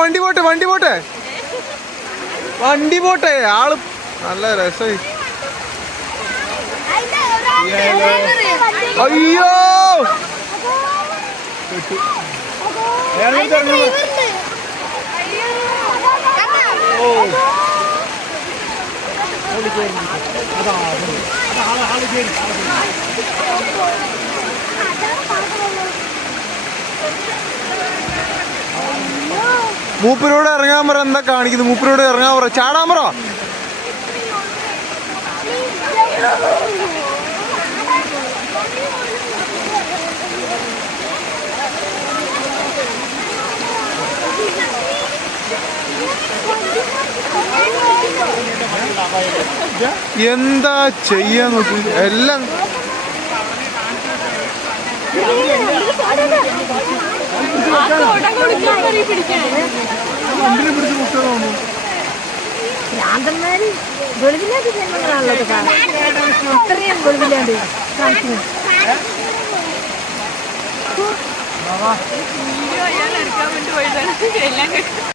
വണ്ടി പോട്ടെ വണ്ടി പോട്ടെ. വണ്ടി പോട്ടെ ആൾ നല്ല രസമായി അയ്യോ. മൂപ്പരോട് ഇറങ്ങാൻ പറ എന്താ കാണിക്കുന്നത് മൂപ്പരോട് ഇറങ്ങാൻ പറ ചാടാൻ പറ എന്താ ചെയ്യാൻ നോക്കി എല്ലാം ഭ്രാന്തന്മാര് വെളിവില്ലാത്ത ജന്മങ്ങളാണല്ലോ ഇതൊക്കെ. അത്രയും വെളിവില്ലാണ്ട് കാണിക്കുന്നത് എല്ലാം എല്ലാം